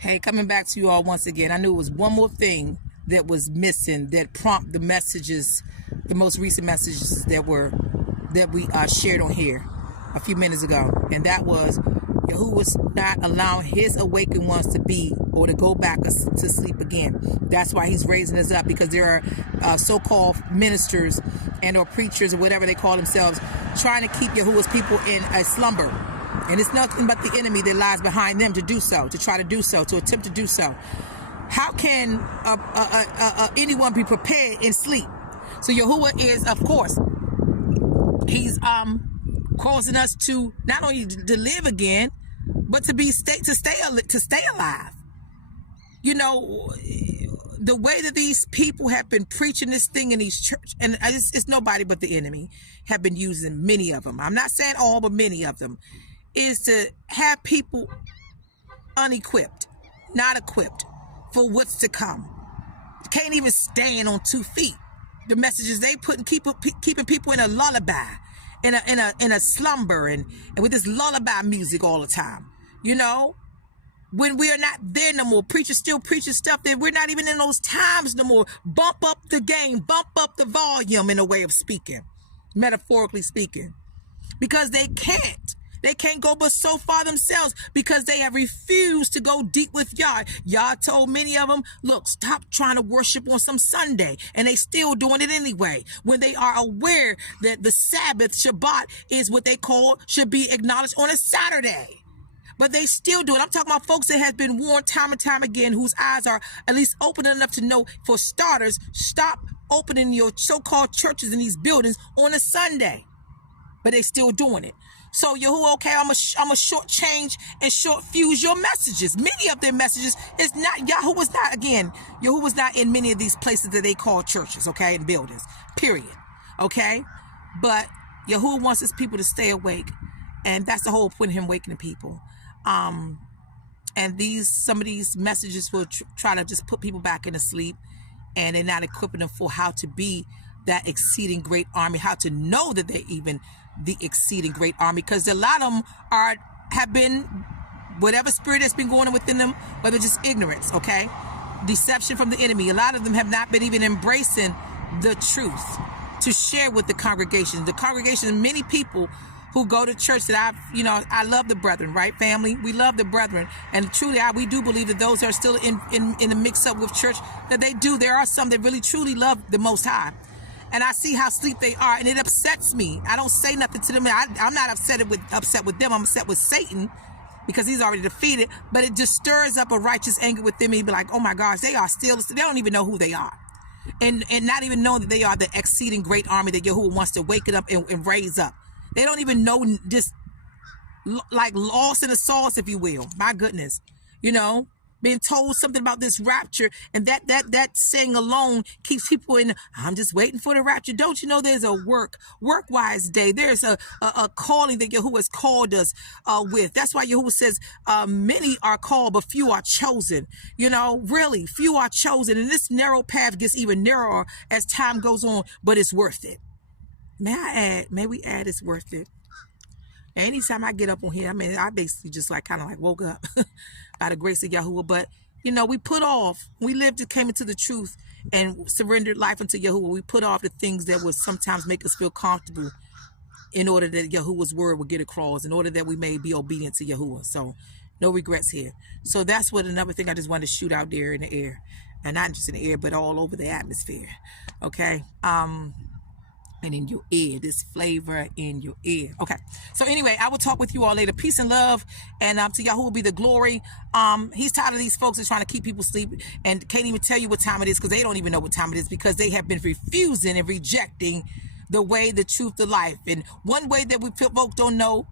Hey, coming back to you all once again. I knew it was one more thing that was missing that prompt the messages, the most recent messages that we shared on here a few minutes ago, and that was Yahuwah was not allowing his awakened ones to be or to go back to sleep again. That's why he's raising us up, because there are so-called ministers and or preachers or whatever they call themselves trying to keep Yahuwah's people in a slumber. And it's nothing but the enemy that lies behind them to do so, to try to do so, to attempt to do so. How can anyone be prepared in sleep? So Yahuwah is, of course, he's causing us to not only to live again, but to stay alive. You know, the way that these people have been preaching this thing in these churches, and it's nobody but the enemy have been using many of them. I'm not saying all, but many of them, is to have people unequipped, not equipped for what's to come. Can't even stand on 2 feet. The messages they put and keeping people in a lullaby, in a slumber, and with this lullaby music all the time. You know, when we are not there no more, preachers still preaching stuff that we're not even in those times no more. Bump up the game, bump up the volume, in a way of speaking, metaphorically speaking, because they can't. They can't go but so far themselves, because they have refused to go deep with Yah. Yah told many of them, look, stop trying to worship on some Sunday. And they still doing it anyway, when they are aware that the Sabbath, Shabbat, is what they call, should be acknowledged on a Saturday. But they still do it. I'm talking about folks that have been warned time and time again, whose eyes are at least open enough to know, for starters, stop opening your so-called churches in these buildings on a Sunday. But they still doing it. So Yahuwah, okay, I'm a short change and short fuse your messages. Many of their messages is not, Yahuwah's not in many of these places that they call churches, okay, and buildings, period, okay? But Yahuwah wants his people to stay awake, and that's the whole point of him waking the people. And some of these messages will try to just put people back into sleep, and they're not equipping them for how to be that exceeding great army, how to know that they're even the exceeding great army, because a lot of them have been, whatever spirit that's been going on within them, whether just ignorance, okay, deception from the enemy. A lot of them have not been even embracing the truth to share with the congregation. The congregation, many people who go to church that I love the brethren, right, family? We love the brethren, and truly, we do believe that those that are still in the mix-up with church, that they do. There are some that really truly love the Most High. And I see how asleep they are, and it upsets me. I don't say nothing to them. I'm not upset with them. I'm upset with Satan, because he's already defeated. But it just stirs up a righteous anger within me. Be like, oh my gosh, they don't even know who they are, and not even know that they are the exceeding great army that Yahuwah wants to wake it up and raise up. They don't even know, just like lost in the sauce, if you will. My goodness, being told something about this rapture, and that saying alone keeps people in, I'm just waiting for the rapture. Don't you know there's a work-wise day? There's a calling that Yahuwah has called us with. That's why Yahuwah says many are called, but few are chosen. Really, few are chosen. And this narrow path gets even narrower as time goes on, but it's worth it. May we add it's worth it. Anytime I get up on here, I basically just kind of woke up by the grace of Yahuwah. But, we put off, we came into the truth and surrendered life unto Yahuwah. We put off the things that would sometimes make us feel comfortable, in order that Yahuwah's word would get across, in order that we may be obedient to Yahuwah. So no regrets here. So that's another thing I just wanted to shoot out there in the air, and not just in the air, but all over the atmosphere. Okay. And in your ear, this flavor in your ear. Okay. So anyway, I will talk with you all later. Peace and love. And to Yahuwah be the glory. He's tired of these folks that's trying to keep people asleep and can't even tell you what time it is, because they don't even know what time it is, because they have been refusing and rejecting the way, the truth, the life. And one way that we folks don't know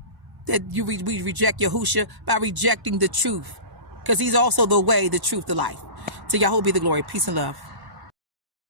that we reject Yahushua, by rejecting the truth, because he's also the way, the truth, the life. To Yahuwah be the glory. Peace and love.